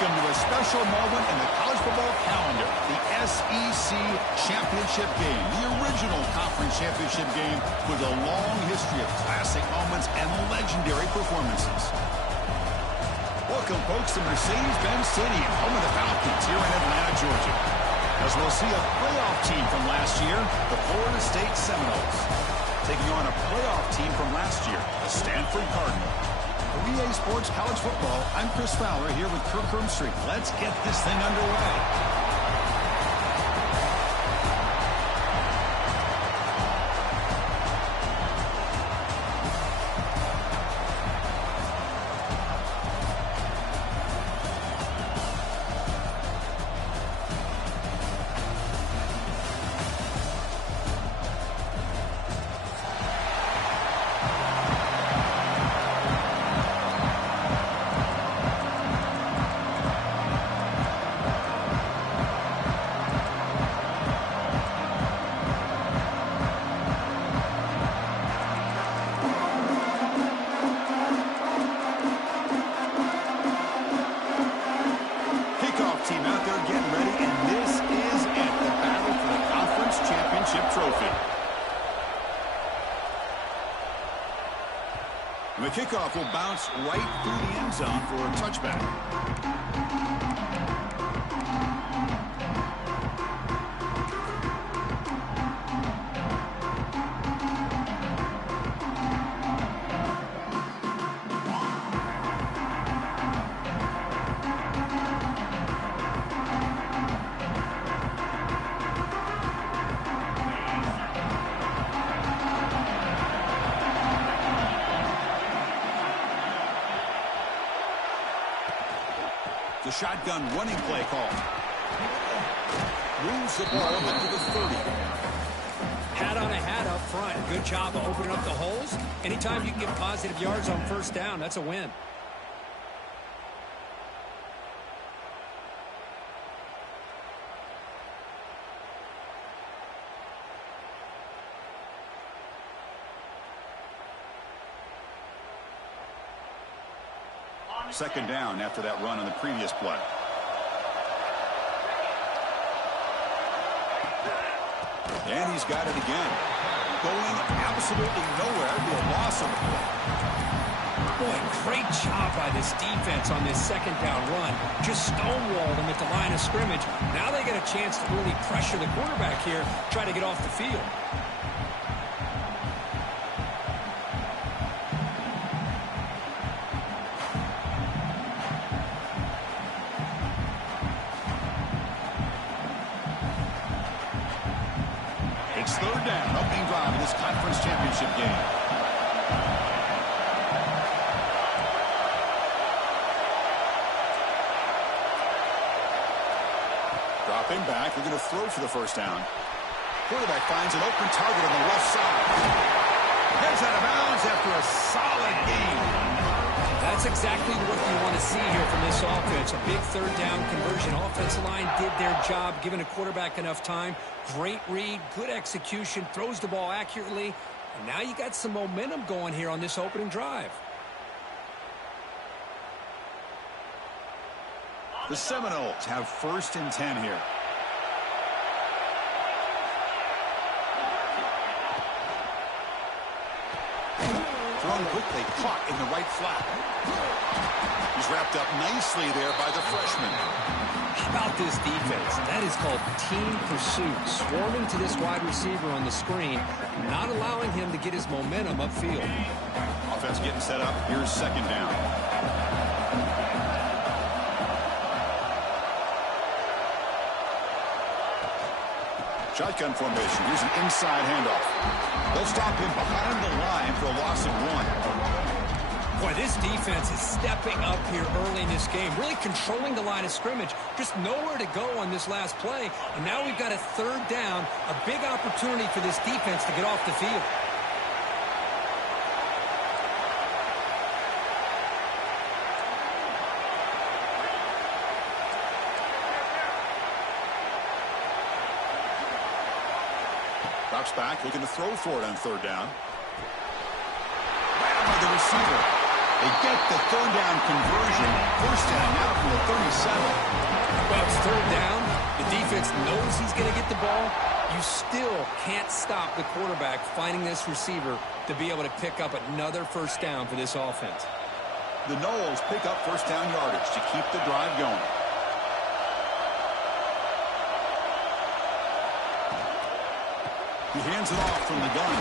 Welcome to a special moment in the college football calendar, the SEC Championship Game, the original conference championship game with a long history of classic moments and legendary performances. Welcome, folks, to Mercedes-Benz Stadium, home of the Falcons here in Atlanta, Georgia. As we'll see a playoff team from last year, the Florida State Seminoles, taking on a playoff team from last year, the Stanford Cardinals. For EA Sports College Football, I'm Chris Fowler here with Kirk Hermstreet. Let's get this thing underway. The kickoff will bounce right through the end zone for a touchback. The shotgun running play call. Moves the ball up to the 30. Hat on a hat up front. Good job of opening up the holes. Anytime you can get positive yards on first down, that's a win. Second down after that run on the previous play. And he's got it again. Going absolutely nowhere. It'll be a loss of the play. Boy, great job by this defense on this second down run. Just stonewalled them at the line of scrimmage. Now they get a chance to really pressure the quarterback here, try to get off the field. It's third down, opening drive in this conference championship game. Dropping back, we're going to throw for the first down. Quarterback finds an open target on the left side. Heads out of bounds after a solid game. That's exactly what you want to see here from this offense. A big third down conversion. Offensive line did their job, giving a quarterback enough time. Great read, good execution, throws the ball accurately. And now you got some momentum going here on this opening drive. The Seminoles have first and 10 here. Thrown quickly, caught in the right flat. He's wrapped up nicely there by the freshman. How about this defense? That is called team pursuit. Swarming to this wide receiver on the screen, not allowing him to get his momentum upfield. Offense getting set up. Here's second down. Shotgun formation. Here's an inside handoff. They'll stop him behind the line for a loss of 1. Boy, this defense is stepping up here early in this game, really controlling the line of scrimmage. Just nowhere to go on this last play. And now we've got a third down, a big opportunity for this defense to get off the field. Drops back, looking to throw for it on third down. Right by the receiver. They get the third down conversion. First down now from the 37. Well, it's third down. The defense knows he's going to get the ball. You still can't stop the quarterback finding this receiver to be able to pick up another first down for this offense. The Noles pick up first down yardage to keep the drive going. He hands it off from the gun.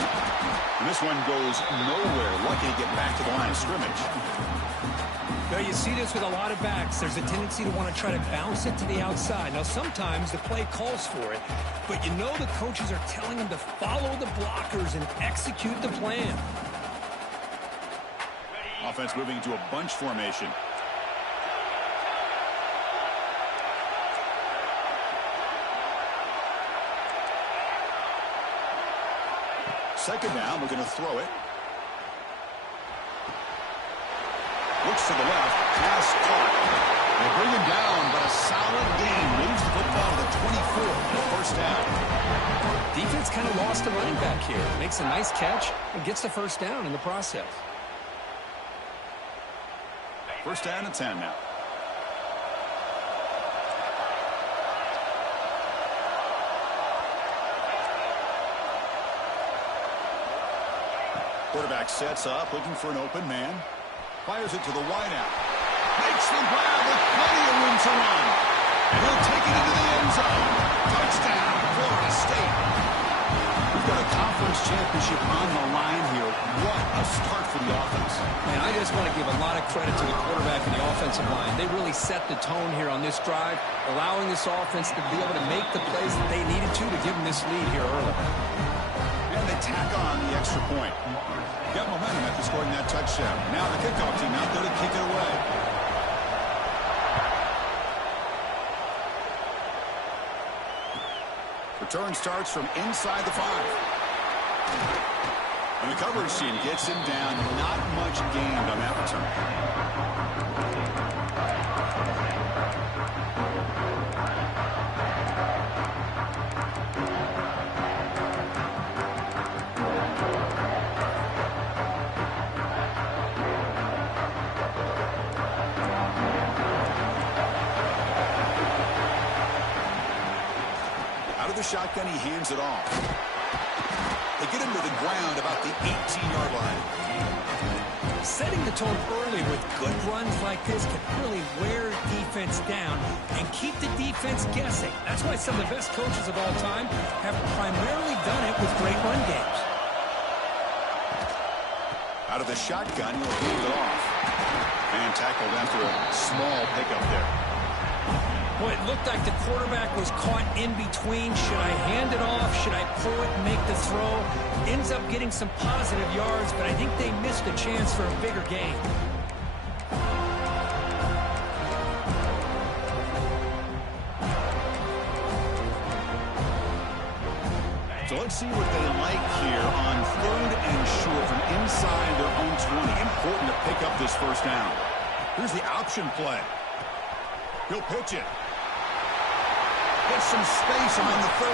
And this one goes nowhere. Lucky to get back to the line of scrimmage. Now, you see this with a lot of backs. There's a tendency to want to try to bounce it to the outside. Now, sometimes the play calls for it, but you know the coaches are telling them to follow the blockers and execute the plan. Offense moving into a bunch formation. Second down, we're going to throw it. Looks to the left, pass caught. They bring him down, but a solid gain moves the football to the 24 for first down. Defense kind of lost a running back here. Makes a nice catch and gets the first down in the process. First down and 10 now. Quarterback sets up, looking for an open man. Fires it to the wideout. Makes the grab with plenty of room to run. And he'll take it into the end zone. Touchdown, Florida State. We've got a conference championship on the line here. What a start for the offense. Man, I just want to give a lot of credit to the quarterback and the offensive line. They really set the tone here on this drive, allowing this offense to be able to make the plays that they needed to give them this lead here early. And they tack on the extra point. Got momentum after scoring that touchdown. Now the kickoff team out there to kick it away. Return starts from inside the 5. And the coverage team gets him down. Not much gained on that return. Shotgun, he hands it off. They get him to the ground about the 18-yard line. Setting the tone early with good runs like this can really wear defense down and keep the defense guessing. That's why some of the best coaches of all time have primarily done it with great run games. Out of the shotgun, he'll hand it off. And tackled after a small pickup there. Well, it looked like the quarterback was caught in between. Should I hand it off? Should I pull it and make the throw? Ends up getting some positive yards, but I think they missed a chance for a bigger gain. So let's see what they like here on third and short from inside their own 20. Important to pick up this first down. Here's the option play. He'll pitch it. Gets some space around the 30.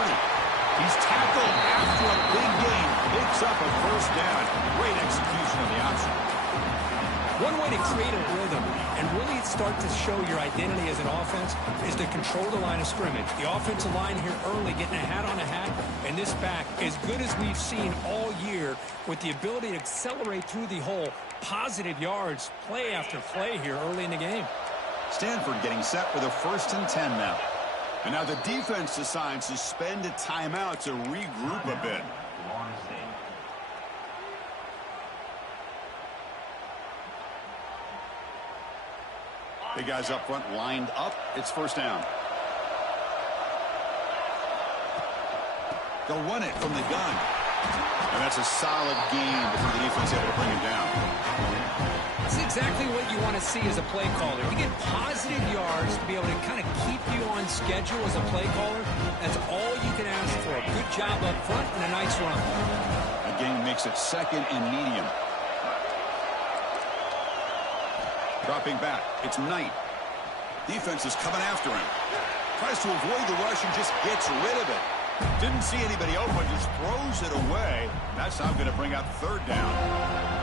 He's tackled after a big gain. Picks up a first down. Great execution of the option. One way to create a rhythm and really start to show your identity as an offense is to control the line of scrimmage. The offensive line here early getting a hat on a hat, and this back as good as we've seen all year with the ability to accelerate through the hole. Positive yards, play after play here early in the game. Stanford getting set for the 1st and 10 now. And now the defense decides to spend a timeout to regroup a bit. Big guys up front lined up. It's first down. They'll run it from the gun. And that's a solid gain before the defense able to bring him down. That's exactly what you want to see as a play caller. You get positive yards to be able to kind of keep you on schedule as a play caller. That's all you can ask for. Good job up front and a nice run. The game makes it 2nd and medium. Dropping back. It's Knight. Defense is coming after him. Tries to avoid the rush and just gets rid of it. Didn't see anybody open, just throws it away. That's now going to bring up third down.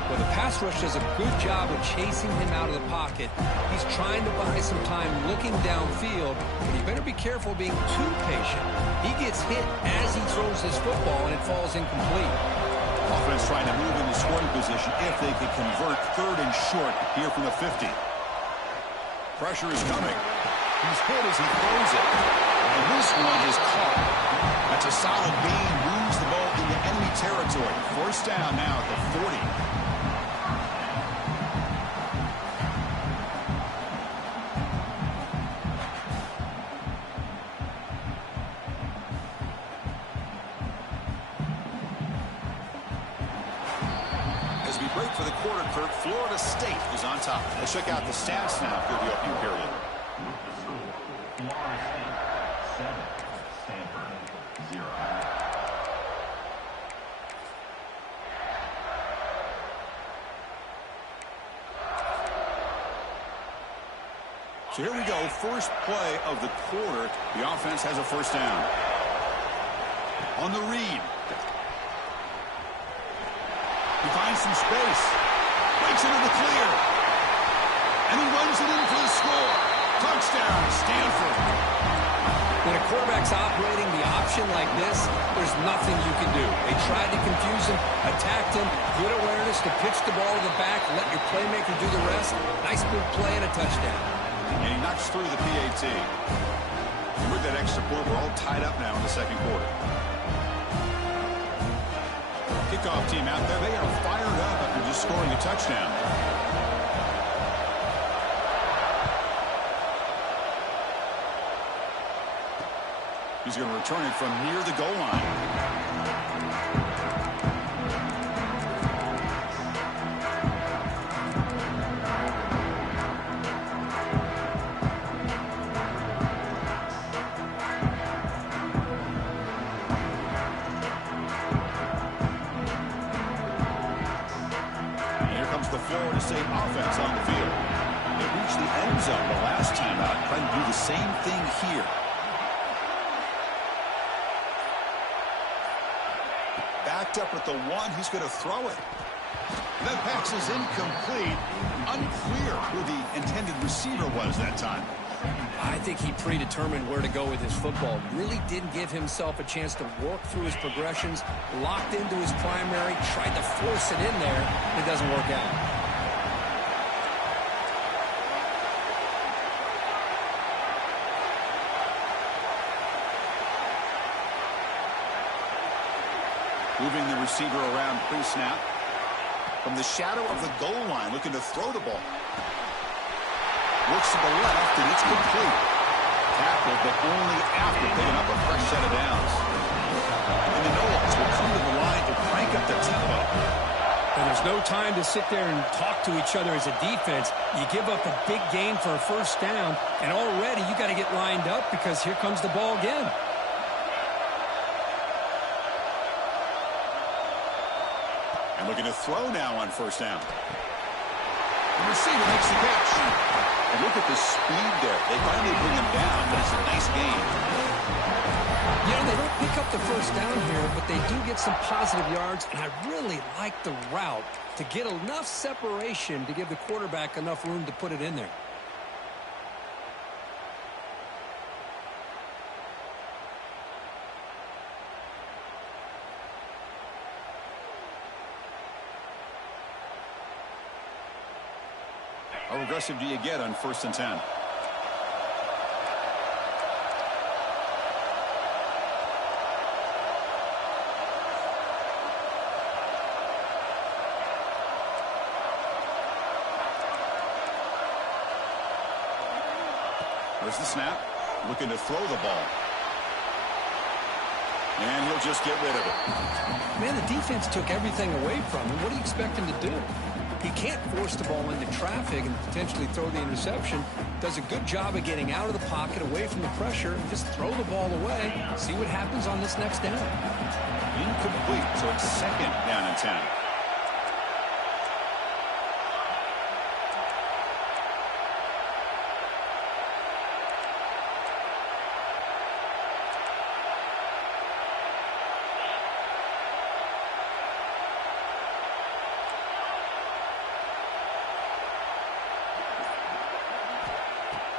Well, the pass rush does a good job of chasing him out of the pocket. He's trying to buy some time looking downfield, but you better be careful being too patient. He gets hit as he throws his football, and it falls incomplete. Offense trying to move into scoring position if they could convert third and short here from the 50. Pressure is coming. He's hit as he throws it. And this one is caught. That's a solid gain. Moves the ball into enemy territory. First down now at the 40. As we break for the quarter, Kirk, Florida State is on top. Let's check out the stats now for the opening period. Florida State 7, Stanford 0. So here we go, first play of the quarter. The offense has a first down. On the read. He finds some space. Breaks into the clear. And he runs it in for the score. Touchdown, Stanford. When a quarterback's operating the option like this, there's nothing you can do. They tried to confuse him, attacked him, good awareness to pitch the ball to the back, let your playmaker do the rest. Nice big play and a touchdown. And he knocks through the PAT. And with that extra point, we're all tied up now in the second quarter. Kickoff team out there. They are fired up after just scoring a touchdown. He's going to return it from near the goal line. Florida State offense on the field. They reached the end zone the last time out, trying to do the same thing here. Backed up at the 1, he's going to throw it. That pass is incomplete. Unclear who the intended receiver was that time. I think he predetermined where to go with his football. Really didn't give himself a chance to work through his progressions, locked into his primary, tried to force it in there, and it doesn't work out. Moving the receiver around pre-snap. From the shadow of the goal line, looking to throw the ball. Looks to the left, and it's complete. Tackled, but only after picking up a fresh set of downs. And the Noles will come to the line to crank up the tempo. And there's no time to sit there and talk to each other as a defense. You give up a big gain for a first down, and already you got to get lined up because here comes the ball again. And looking to throw now on first down. The receiver makes the catch. And look at the speed there. They finally bring him down, but it's a nice gain. You know, they don't pick up the first down here, but they do get some positive yards, and I really like the route to get enough separation to give the quarterback enough room to put it in there. How aggressive do you get on 1st and 10? There's the snap. Looking to throw the ball. And he'll just get rid of it. Man, the defense took everything away from him. What do you expect him to do? He can't force the ball into traffic and potentially throw the interception. Does a good job of getting out of the pocket, away from the pressure, and just throw the ball away. See what happens on this next down. Incomplete, so it's 2nd down and 10.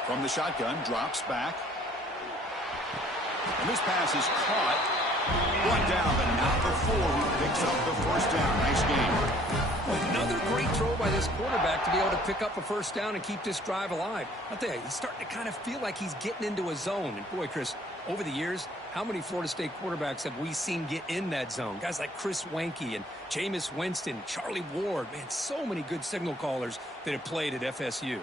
From the shotgun, drops back. And this pass is caught. One down, but not before he picks up the first down. Nice game. Well, another great throw by this quarterback to be able to pick up a first down and keep this drive alive. I'll tell you, he's starting to kind of feel like he's getting into a zone. And boy, Chris, over the years, how many Florida State quarterbacks have we seen get in that zone? Guys like Chris Wanke and Jameis Winston, Charlie Ward. Man, so many good signal callers that have played at FSU.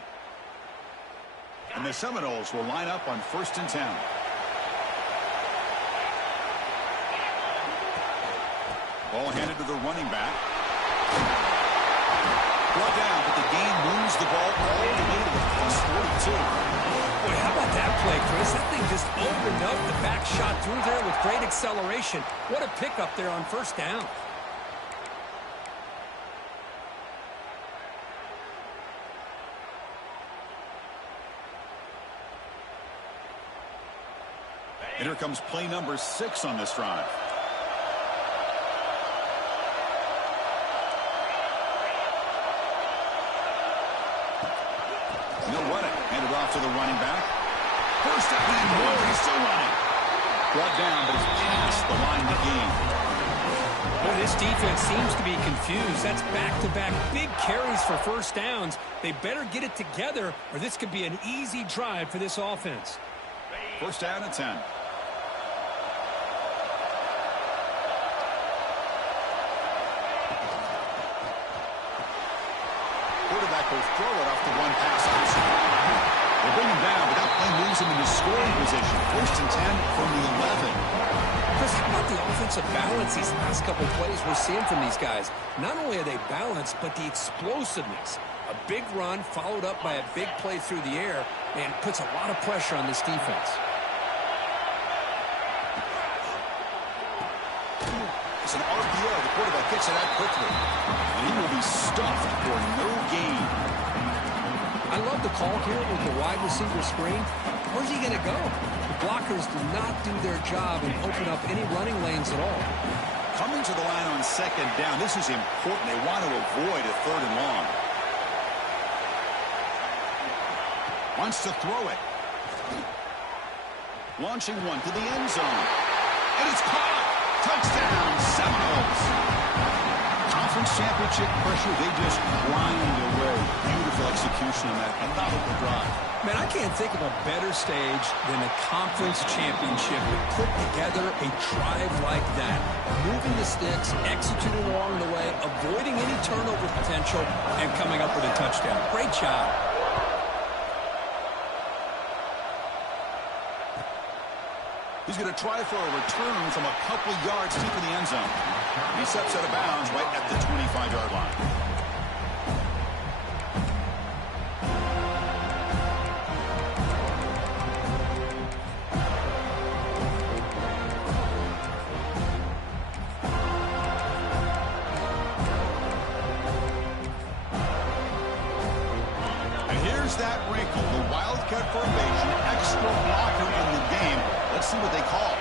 And the Seminoles will line up on 1st and 10. Ball handed to the running back. Brought down, but the gain moves the ball all the way to the +42. Boy, how about that play, Chris? That thing just opened up. The back shot through there with great acceleration. What a pickup there on first down. And here comes play number 6 on this drive. They'll run it. Hand it off to the running back. First down and more. He's still running. Brought down, but he's past the line to gain. Well, this defense seems to be confused. That's back-to-back big carries for first downs. They better get it together, or this could be an easy drive for this offense. First down and 10. Quarterback will throw it off the one pass. They bring him down, but that play moves him into scoring position. 1st and 10 from the 11. Chris, how about the offensive balance these last couple of plays we're seeing from these guys? Not only are they balanced, but the explosiveness. A big run followed up by a big play through the air and puts a lot of pressure on this defense. It's an RPO. The quarterback gets it out quickly. And he will be stuffed for no gain. I love the call here with the wide receiver screen. Where's he going to go? The blockers do not do their job and open up any running lanes at all. Coming to the line on 2nd down. This is important. They want to avoid a 3rd and long. Wants to throw it. Launching one to the end zone. And it's caught. Touchdown, Seminoles. Conference championship pressure, they just grind away. Beautiful execution on that methodical drive. Man, I can't think of a better stage than a conference championship to put together a drive like that. Moving the sticks, executing along the way, avoiding any turnover potential, and coming up with a touchdown. Great job. He's going to try for a return from a couple yards deep in the end zone. He steps out of bounds right at the 25-yard line. And here's that wrinkle, the Wildcat formation, extra blocker in the game. Let's see what they call.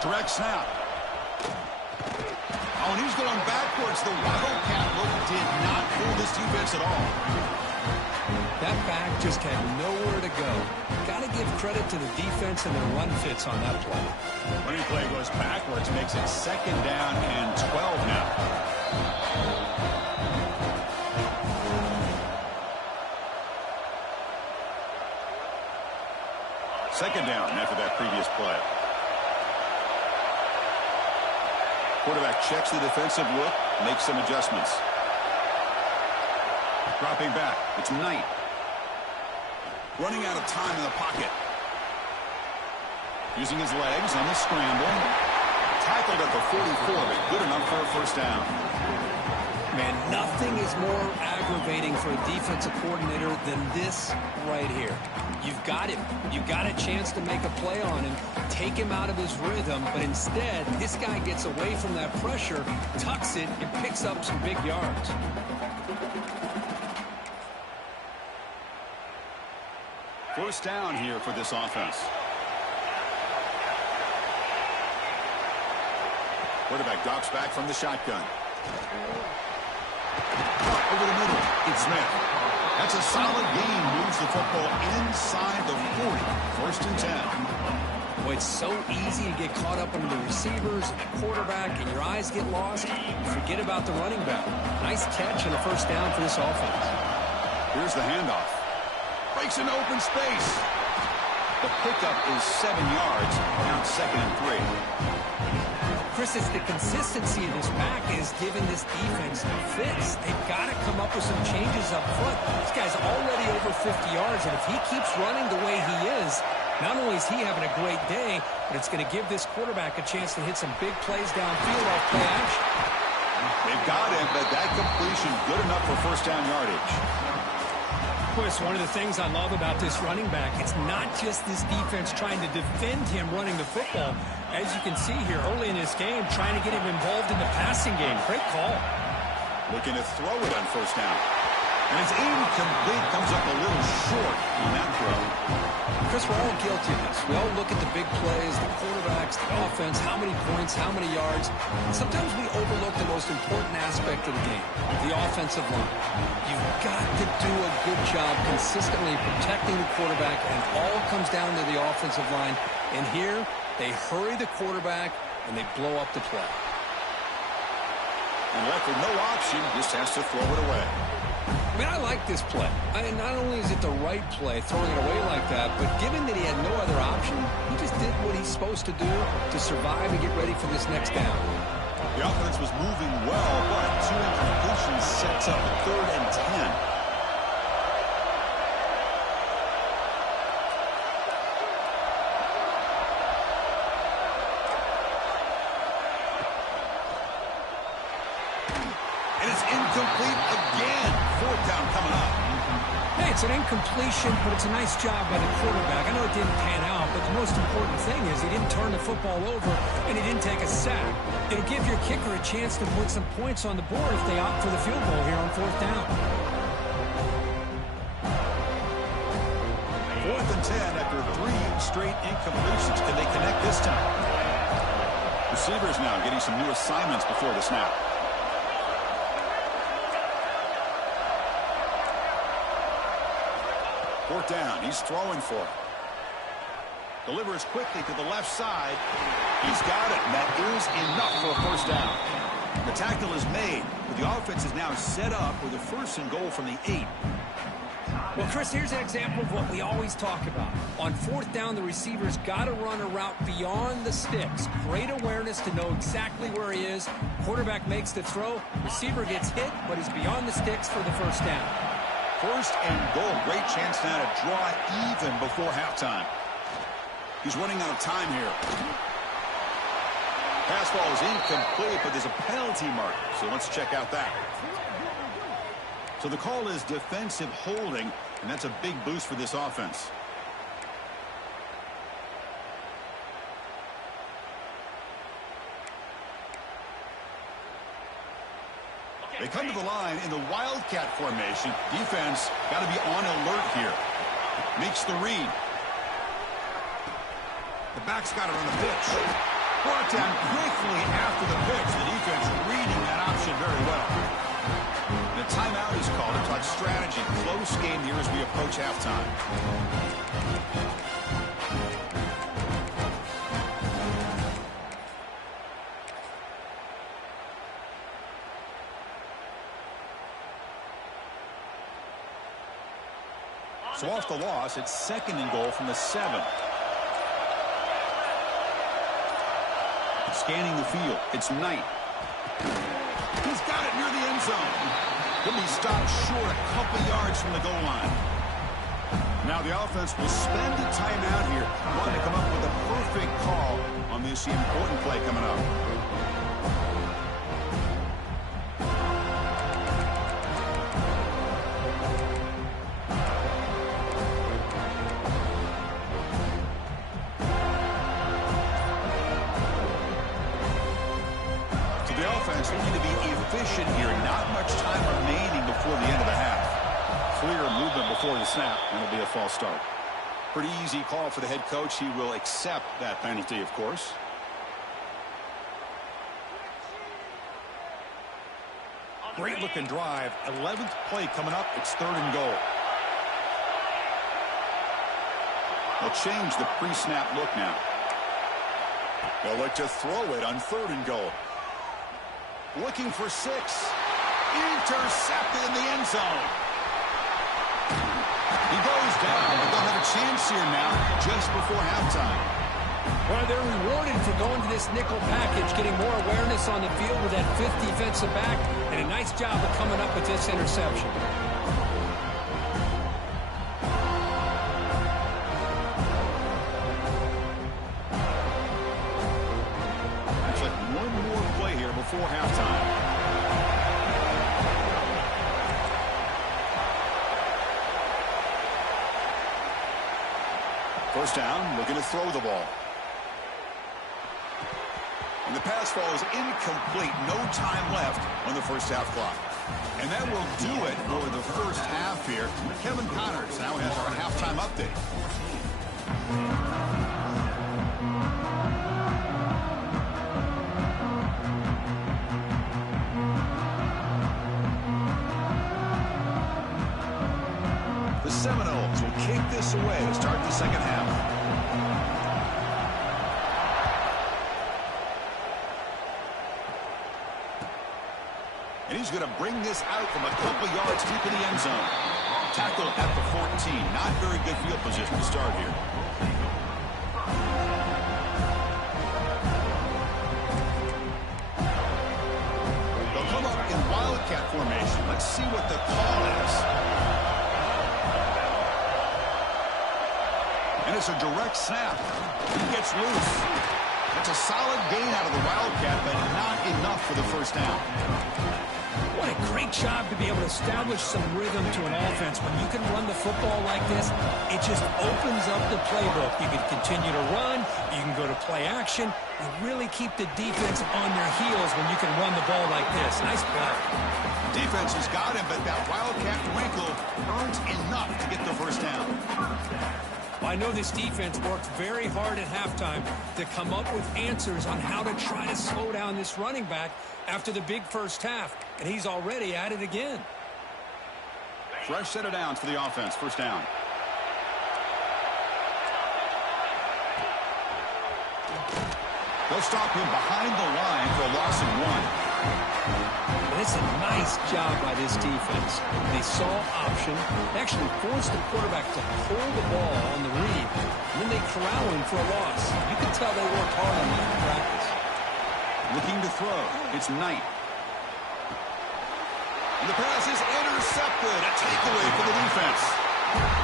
Direct snap. Oh, and he's going backwards. The Wildcat look did not fool this defense at all. That back just had nowhere to go. Got to give credit to the defense and their run fits on that play. Running play goes backwards, makes it 2nd down and 12 now. Second down after that previous play. Quarterback checks the defensive look, makes some adjustments. Dropping back. It's Knight. Running out of time in the pocket. Using his legs on the scramble. Tackled at the 44, but good enough for a first down. Man, nothing is more aggravating for a defensive coordinator than this right here. You've got him. You've got a chance to make a play on him, take him out of his rhythm, but instead, this guy gets away from that pressure, tucks it, and picks up some big yards. First down here for this offense. Quarterback drops back from the shotgun. Over the middle, it's Smith. That's a solid gain. Moves the football inside the 40. First and 10. Boy, it's so easy to get caught up under the receivers and the quarterback, and your eyes get lost. You forget about the running back. Nice catch and a first down for this offense. Here's the handoff. Breaks into open space. The pickup is 7 yards. Now 2nd and 3. Chris, it's the consistency of this back is giving this defense fits. They've got to come up with some changes up front. This guy's already over 50 yards, and if he keeps running the way he is, not only is he having a great day, but it's going to give this quarterback a chance to hit some big plays downfield off play action. They've got him, but that completion good enough for first down yardage. Chris, one of the things I love about this running back, it's not just this defense trying to defend him running the football. As you can see here early in this game, trying to get him involved in the passing game. Great call. Looking to throw it on first down. And it's incomplete. Comes up a little short on that throw. Chris, we're all guilty of this. We all look at the big plays, the quarterbacks, the offense, how many points, how many yards. Sometimes we overlook the most important aspect of the game, the offensive line. You've got to do a good job consistently protecting the quarterback, and all comes down to the offensive line. And here, they hurry the quarterback, and they blow up the play. And left with no option, just has to throw it away. I mean, I like this play. Not only is it the right play, throwing it away like that, but given that he had no other option, he just did what he's supposed to do to survive and get ready for this next down. The offense was moving well, but 2 incompletions sets up 3rd and 10. Incomplete again. 4th down coming up. Hey, it's an incompletion, but it's a nice job by the quarterback. I know it didn't pan out, but the most important thing is he didn't turn the football over and he didn't take a sack. It'll give your kicker a chance to put some points on the board if they opt for the field goal here on 4th down. 4th and 10 after 3 straight incompletions. Can they connect this time? Receivers now getting some new assignments before the snap. Fourth down. He's throwing for it. Delivers quickly to the left side. He's got it. And that is enough for a first down. The tackle is made, but the offense is now set up with a 1st and goal from the 8. Well, Chris, here's an example of what we always talk about. On 4th down, the receiver's got to run a route beyond the sticks. Great awareness to know exactly where he is. Quarterback makes the throw. Receiver gets hit, but he's beyond the sticks for the first down. 1st and goal. Great chance now to draw even before halftime. He's running out of time here. Pass ball is incomplete, but there's a penalty mark. So let's check out that. So the call is defensive holding, and that's a big boost for this offense. They come to the line in the Wildcat formation. Defense got to be on alert here. Makes the read. The back's got it on the pitch. Brought down quickly after the pitch. The defense reading that option very well. The timeout is called. It's like strategy. Close game here as we approach halftime. So off the loss, it's 2nd and goal from the 7. Scanning the field, it's Knight. He's got it near the end zone. He'll be stopped short a couple yards from the goal line. Now the offense will spend a timeout here, wanting to come up with a perfect call on this important play coming up. Looking to be efficient here. Not much time remaining before the end of the half. Clear movement before the snap, and it'll be a false start. Pretty easy call for the head coach. He will accept that penalty, of course. Great looking drive. 11th play coming up. It's 3rd and goal. They'll change the pre-snap look now. They'll look to throw it on 3rd and goal. Looking for 6. Intercepted in the end zone. He goes down, but they'll have a chance here now just before halftime. Well, they're rewarded for going to this nickel package, getting more awareness on the field with that 5th defensive back, and a nice job of coming up with this interception. There's like one more play here before halftime. First down, looking to throw the ball. And the pass falls incomplete. No time left on the first half clock. And that will do it for the first half here. Kevin Connors now has our halftime update. The Seminoles will kick this away to start the second half. And he's going to bring this out from a couple yards deep in the end zone. Tackle at the 14. Not very good field position to start here. They'll come up in Wildcat formation. Let's see what the call is. And it's a direct snap. He gets loose. That's a solid gain out of the Wildcat, but not enough for the first down. What a great job to be able to establish some rhythm to an offense. When you can run the football like this, it just opens up the playbook. You can continue to run. You can go to play action. You really keep the defense on their heels when you can run the ball like this. Nice play. Defense has got him, but that Wildcat wrinkle earns enough to get the first down. I know this defense worked very hard at halftime to come up with answers on how to try to slow down this running back after the big first half, and he's already at it again. Fresh set of downs for the offense. First down. They'll stop him behind the line for a loss of 1. And it's a nice job by this defense. They saw option, actually forced the quarterback to hold the ball on the read, and then they corral him for a loss. You can tell they worked hard on that in practice. Looking to throw. It's Knight. And the pass is intercepted. A takeaway for the defense.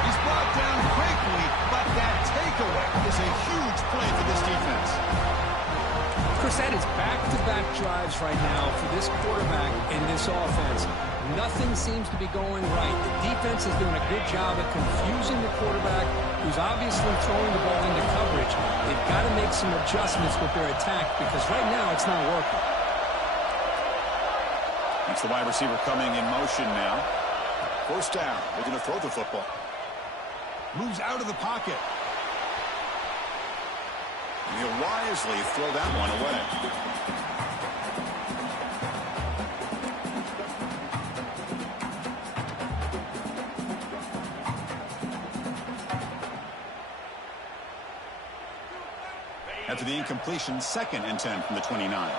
He's brought down quickly, but that takeaway is a huge play for this defense. Chris, that is back-to-back drives right now for this quarterback and this offense. Nothing seems to be going right. The defense is doing a good job of confusing the quarterback, who's obviously throwing the ball into coverage. They've got to make some adjustments with their attack because right now it's not working. That's the wide receiver coming in motion now. First down. Looking to throw the football. Moves out of the pocket. And he'll wisely throw that one away. After the incompletion, 2nd and 10 from the 29.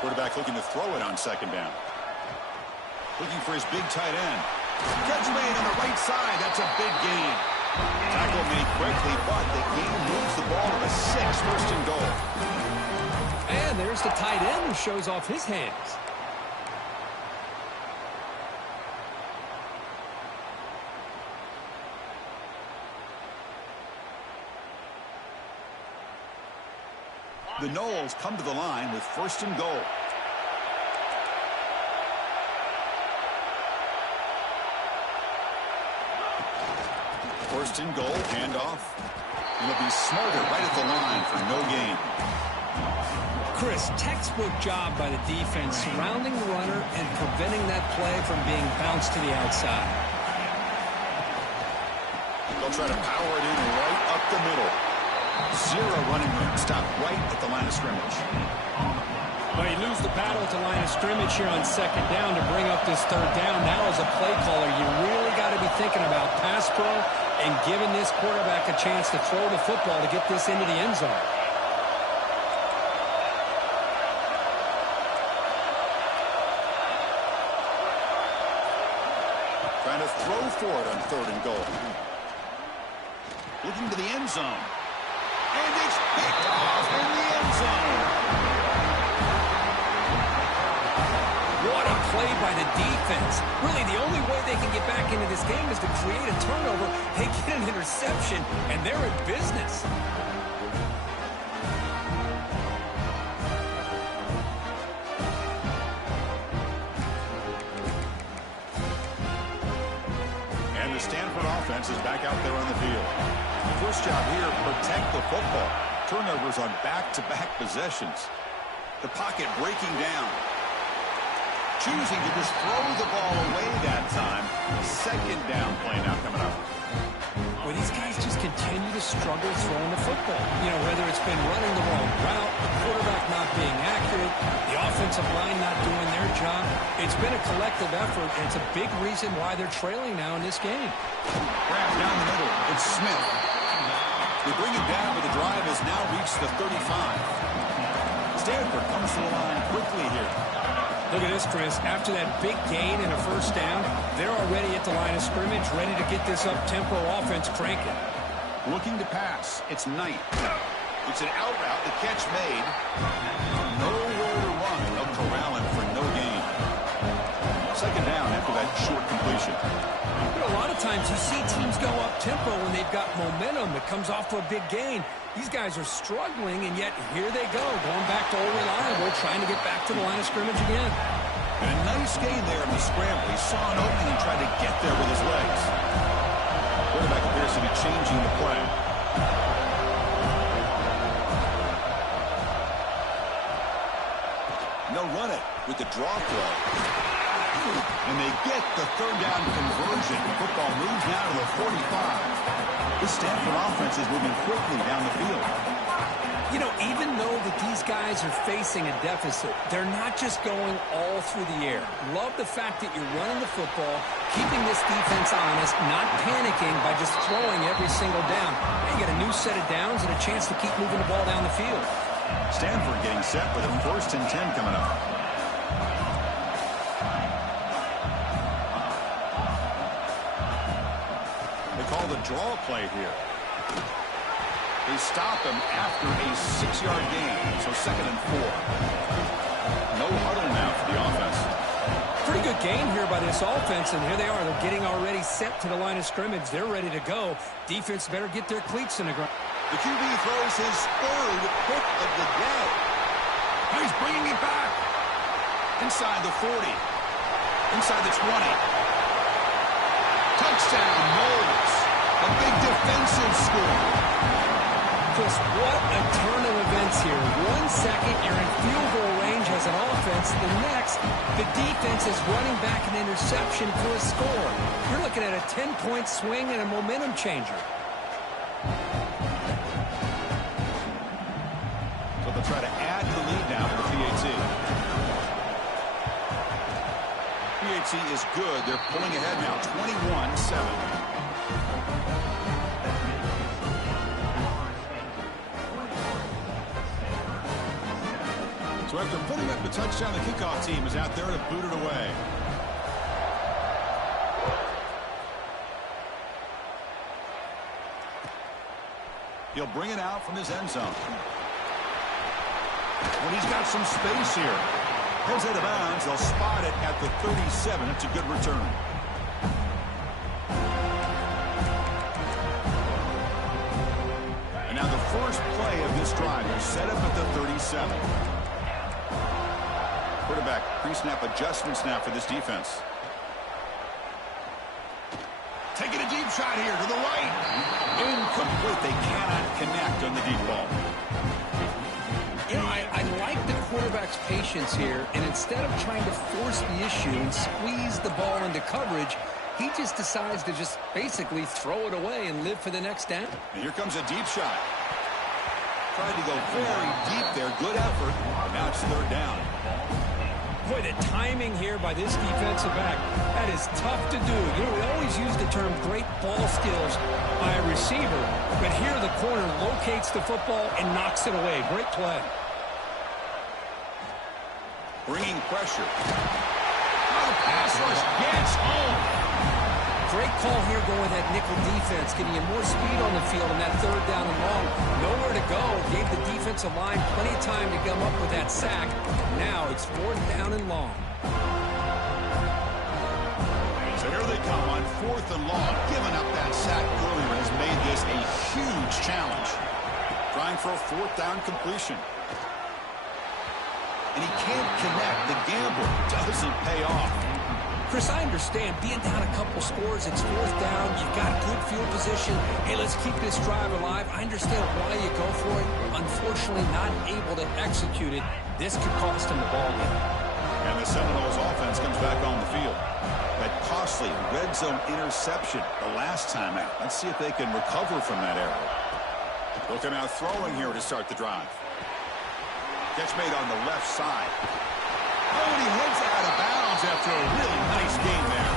Quarterback looking to throw it on 2nd down. Looking for his big tight end. Catch made on the right side. That's a big gain. Tackle made quickly, but the game moves the ball to the 6, 1st and goal. And there's the tight end who shows off his hands. The Noles come to the line with 1st and goal. First and goal, handoff. And it'll be Smolder right at the line for no gain. Chris, textbook job by the defense, surrounding the runner and preventing that play from being bounced to the outside. They'll try to power it in right up the middle. Zero running room. Stop right at the line of scrimmage. Well, you lose the battle at the line of scrimmage here on second down to bring up this third down. Now as a play caller, you really got to be thinking about pass pro and giving this quarterback a chance to throw the football to get this into the end zone. Trying to throw for it on 3rd and goal. Looking to the end zone. And it's picked off in the end zone. What a play by the defense. Really, the only way they can get back into this game is to create a turnover. They get an interception, and they're in business. And the Stanford offense is back out there on the field. First job here, protect the football. Turnovers on back-to-back possessions. The pocket breaking down. Choosing to just throw the ball away that time. Second down play now coming up. Well, these guys just continue to struggle throwing the football. You know, whether it's been running the wrong route, the quarterback not being accurate, the offensive line not doing their job. It's been a collective effort, and it's a big reason why they're trailing now in this game. Grab down the middle. It's Smith. They bring it down, but the drive has now reached the 35. Stanford comes to the line quickly here. Look at this, Chris. After that big gain and a first down, they're already at the line of scrimmage, ready to get this up-tempo offense cranking. Looking to pass. It's Knight. It's an out route. The catch made. Nowhere to run. They'll corral him for no gain. Second down after that short completion. You know, a lot of times you see teams go up-tempo when they've got momentum that comes off to a big gain. These guys are struggling, and yet here they go, going back to old reliable, trying to get back to the line of scrimmage again. And a nice gain there in the scramble. He saw an opening and tried to get there with his legs. Quarterback appears to be changing the play. And they'll run it with the draw play. And they get the third down conversion. The football moves now to the 45. This Stanford offense is moving quickly down the field. You know, even though that these guys are facing a deficit, they're not just going all through the air. Love the fact that you're running the football, keeping this defense honest, not panicking by just throwing every single down. You get a new set of downs and a chance to keep moving the ball down the field. Stanford getting set with a 1st and 10 coming up. Call the draw play here. They stop him after a 6-yard gain, so 2nd and 4. No huddle now for the offense. Pretty good game here by this offense, and here they are. They're getting already set to the line of scrimmage. They're ready to go. Defense better get their cleats in the ground. The QB throws his 3rd pick of the day. He's bringing it back. Inside the 40. Inside the 20. Touchdown, Knowles. A big defensive score. Chris, what a turn of events here. 1 second, you're in field goal range as an offense. The next, the defense is running back an interception for a score. You're looking at a 10-point swing and a momentum changer. So they'll try to add to the lead now with the PAT. PAT is good. They're pulling ahead now, 21-7. So after putting up the touchdown, the kickoff team is out there to boot it away. He'll bring it out from his end zone. When he's got some space here. Heads out of bounds. They'll spot it at the 37. It's a good return. And now the first play of this drive is set up at the 37. Quarterback pre-snap adjustments now for this defense. Taking a deep shot here to the right. Incomplete. They cannot connect on the deep ball. You know, I like the quarterback's patience here, and instead of trying to force the issue and squeeze the ball into coverage, he just decides to just basically throw it away and live for the next down. And here comes a deep shot. Tried to go very deep there. Good effort. Now it's third down. Boy, the timing here by this defensive back, that is tough to do. You know, we always use the term great ball skills by a receiver, but here the corner locates the football and knocks it away. Great play. Bringing pressure. Oh, the pass rush gets home. Great call here going with that nickel defense, giving you more speed on the field in that third down and long. Nowhere to go. Gave the defensive line plenty of time to come up with that sack. Now it's fourth down and long. So here they come on fourth and long. Giving up that sack earlier has made this a huge challenge. Trying for a fourth down completion. And he can't connect. The gamble doesn't pay off. Chris, I understand being down a couple scores, it's fourth down, you've got good field position. Hey, let's keep this drive alive. I understand why you go for it. Unfortunately, not able to execute it. This could cost him the ball game. And the Seminoles offense comes back on the field. That costly red zone interception the last time out. Let's see if they can recover from that error. Looking out throwing here to start the drive. Catch made on the left side. Oh, and he heads out of bounds after a really nice game there.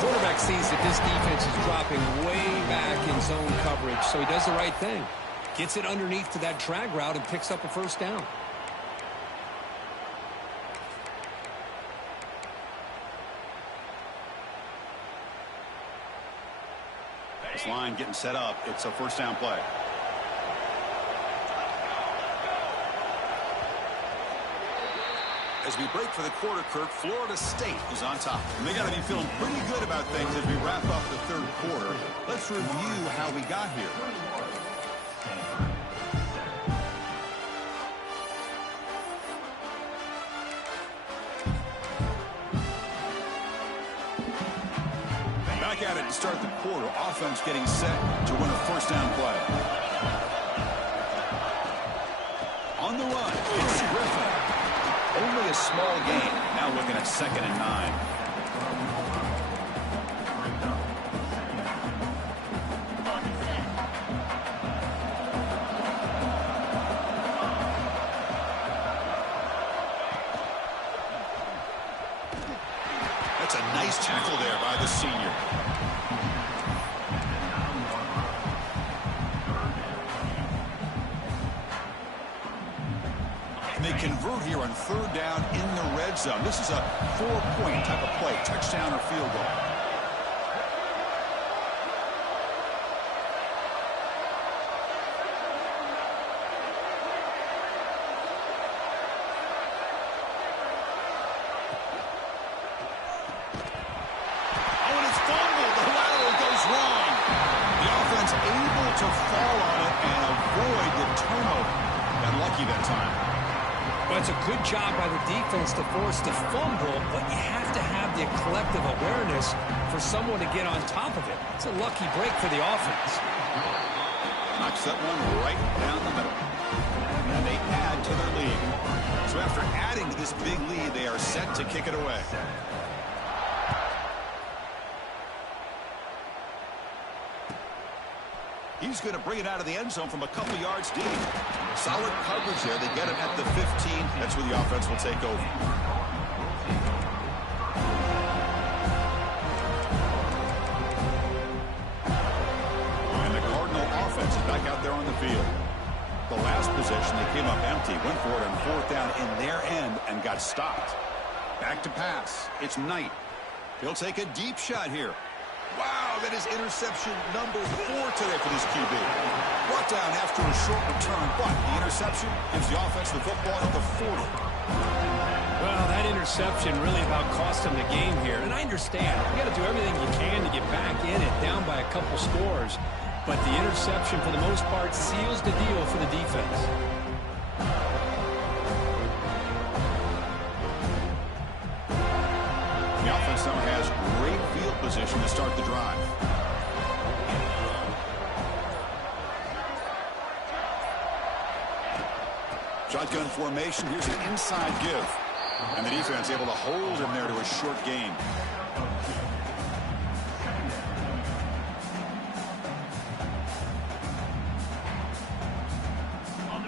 Quarterback sees that this defense is dropping way back in zone coverage, so he does the right thing. Gets it underneath to that drag route and picks up a first down. This line getting set up. It's a first down play. As we break for the quarter, Kirk, Florida State is on top. And they got to be feeling pretty good about things as we wrap up the third quarter. Let's review how we got here. Back at it to start the quarter. Offense getting set to win a first down play. On the run, it's Griffin. Only a small gain. Now looking at 2nd and 9. That's a nice tackle there by the senior. They convert here on third down in the red zone. This is a 4-point type of play, touchdown or field goal. Oh, and it's fumbled. The lateral goes wrong. The offense able to fall on it and avoid the turnover. Got lucky that time. Well, it's a good job by the defense to force the fumble, but you have to have the collective awareness for someone to get on top of it. It's a lucky break for the offense. Knocks that one right down the middle. And they add to their lead. So after adding to this big lead, they are set to kick it away. He's going to bring it out of the end zone from a couple yards deep. Solid coverage there. They get him at the 15. That's where the offense will take over. And the Cardinal offense is back out there on the field. The last possession, they came up empty, went for it on fourth down in their end and got stopped. Back to pass. It's Knight. He'll take a deep shot here. Wow, that is interception number 4 today for this QB. Brought down after a short return, but the interception gives the offense the football at the 40. Well, that interception really about cost them the game here. And I understand. You got to do everything you can to get back in it, down by a couple scores. But the interception, for the most part, seals the deal for the defense. The offense now has great field position to start the drive. Shotgun formation. Here's an inside give. And the defense able to hold him there to a short gain.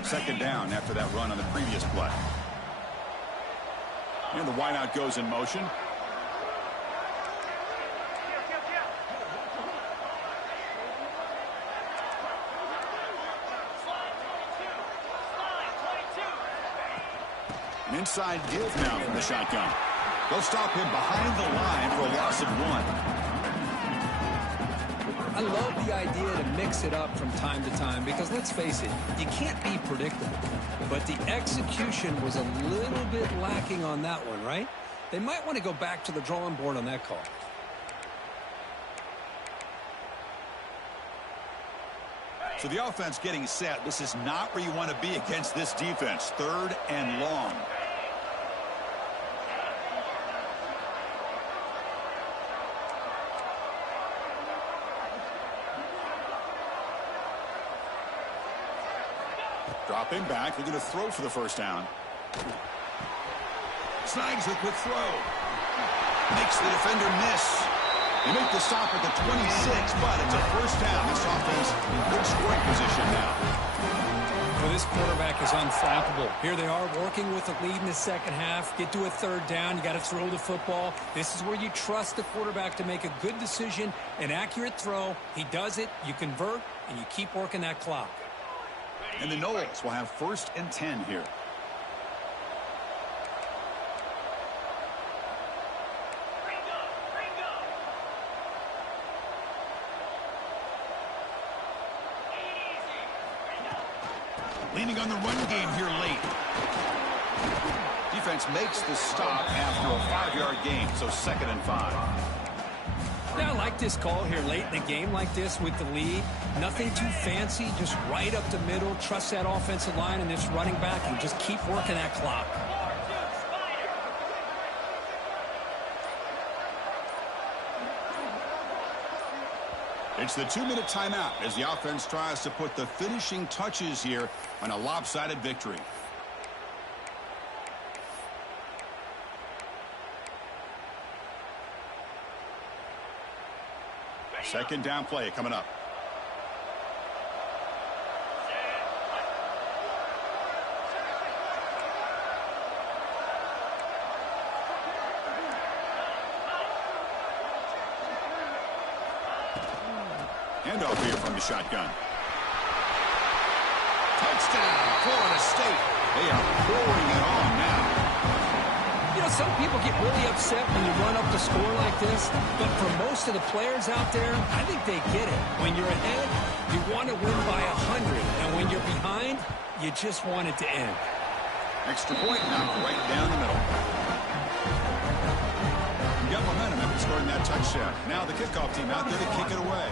Second down after that run on the previous play. And the wideout goes in motion. An inside give now from the shotgun. They'll stop him behind the line for a loss of 1. I love the idea to mix it up from time to time because, let's face it, you can't be predictable. But the execution was a little bit lacking on that one, right? They might want to go back to the drawing board on that call. So the offense getting set. This is not where you want to be against this defense. 3rd and long. Dropping back, they're going to throw for the first down. Snags the quick throw. Makes the defender miss. They make the stop at the 26, but it's a first down. This offense in good scoring position now. Well, this quarterback is unflappable. Here they are working with a lead in the second half. Get to a 3rd down. You got to throw the football. This is where you trust the quarterback to make a good decision, an accurate throw. He does it, you convert, and you keep working that clock. And the Knowles will have 1st and 10 here. Leaning on the run game here late. Defense makes the stop after a 5-yard gain, so 2nd and 5. Yeah, I like this call here late in the game like this with the lead. Nothing too fancy, just right up the middle. Trust that offensive line and this running back and just keep working that clock. It's the 2-minute timeout as the offense tries to put the finishing touches here on a lopsided victory. Second down play coming up. Handoff here from the shotgun. Touchdown, Florida State. They are pouring it on now. You know, some people get really upset when you run up the score like this, but for most of the players out there, I think they get it. When you're ahead, you want to win by 100, and when you're behind, you just want it to end. Extra point now, right down the middle. You got momentum after scoring that touchdown. Now the kickoff team out there to kick it away.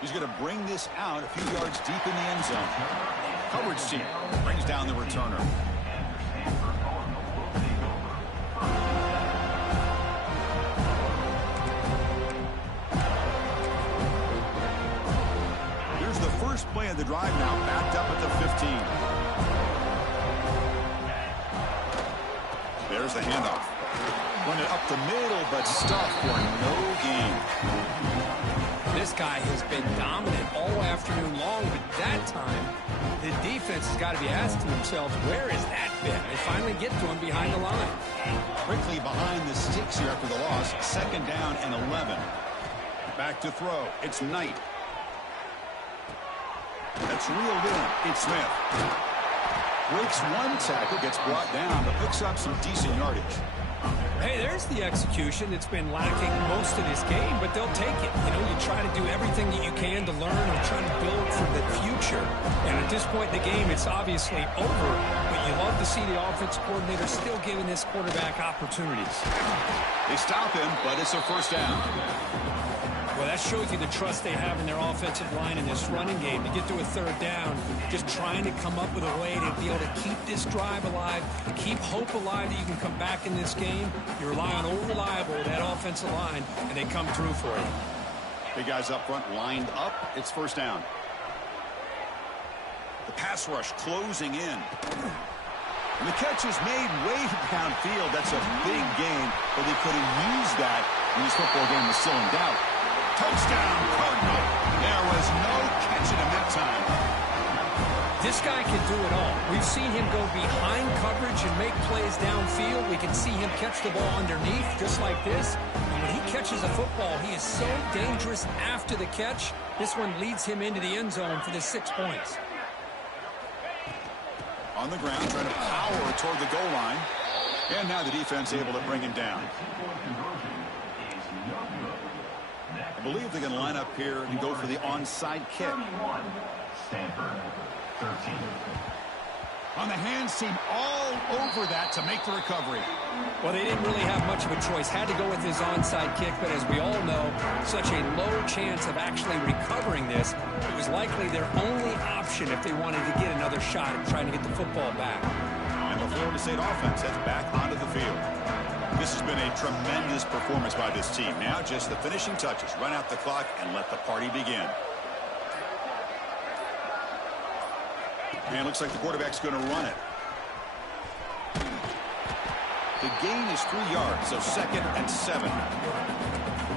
He's going to bring this out a few yards deep in the end zone. Coverage team brings down the returner. Here's the first play of the drive now, backed up at the 15. There's the handoff. Run it up the middle, but stuffed for no gain. This guy has been dominant all afternoon long, but that time, the defense has got to be asking themselves, where is that been? They finally get to him behind the line. Quickly behind the sticks here after the loss. 2nd down and 11. Back to throw. It's Knight. That's reeled in. It's Smith. Breaks one tackle, gets brought down, but picks up some decent yardage. Hey, there's the execution that's been lacking most of this game, but they'll take it. You know, you try to do everything that you can to learn and try to build for the future. And at this point in the game, it's obviously over, but you love to see the offense coordinator still giving this quarterback opportunities. They stop him, but it's a first down. Well, that shows you the trust they have in their offensive line in this running game to get to a 3rd down, just trying to come up with a way to be able to keep this drive alive, keep hope alive that you can come back in this game. You rely on old reliable, that offensive line, and they come through for you. Big guys up front lined up. It's first down. The pass rush closing in. And the catch is made way downfield. That's a big gain, but they couldn't use that when this football game was still in doubt. Touchdown, Cardinal. There was no catching him that time. This guy can do it all. We've seen him go behind coverage and make plays downfield. We can see him catch the ball underneath just like this. And when he catches a football, he is so dangerous after the catch. This one leads him into the end zone for the 6 points. On the ground, trying to power toward the goal line. And now the defense able to bring him down. I believe they're going to line up here and go for the onside kick. Stanford, 13. On the hands team all over that to make the recovery. Well, they didn't really have much of a choice. Had to go with his onside kick, but as we all know, such a low chance of actually recovering this. It was likely their only option if they wanted to get another shot at trying to get the football back. And the Florida State offense heads back onto the field. This has been a tremendous performance by this team. Now just the finishing touches. Run out the clock and let the party begin. And looks like the quarterback's going to run it. The gain is 3 yards, so 2nd and 7.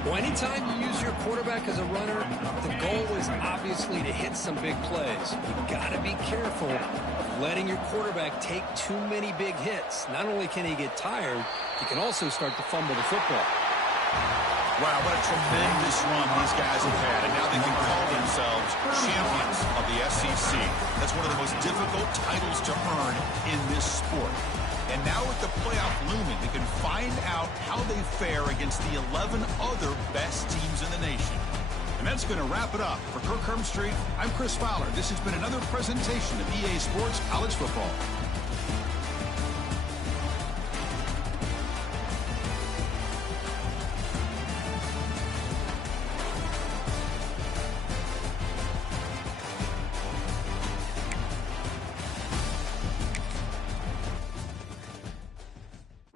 Well, anytime you use your quarterback as a runner, the goal is obviously to hit some big plays. You've got to be careful of letting your quarterback take too many big hits. Not only can he get tired, he can also start to fumble the football. Wow, what a tremendous run these guys have had, and now they can call themselves champions of the SEC. That's one of the most difficult titles to earn in this sport. And now with the playoff looming, they can find out how they fare against the 11 other best teams in the nation. And that's going to wrap it up. For Kirk Street, I'm Chris Fowler. This has been another presentation of EA Sports College Football.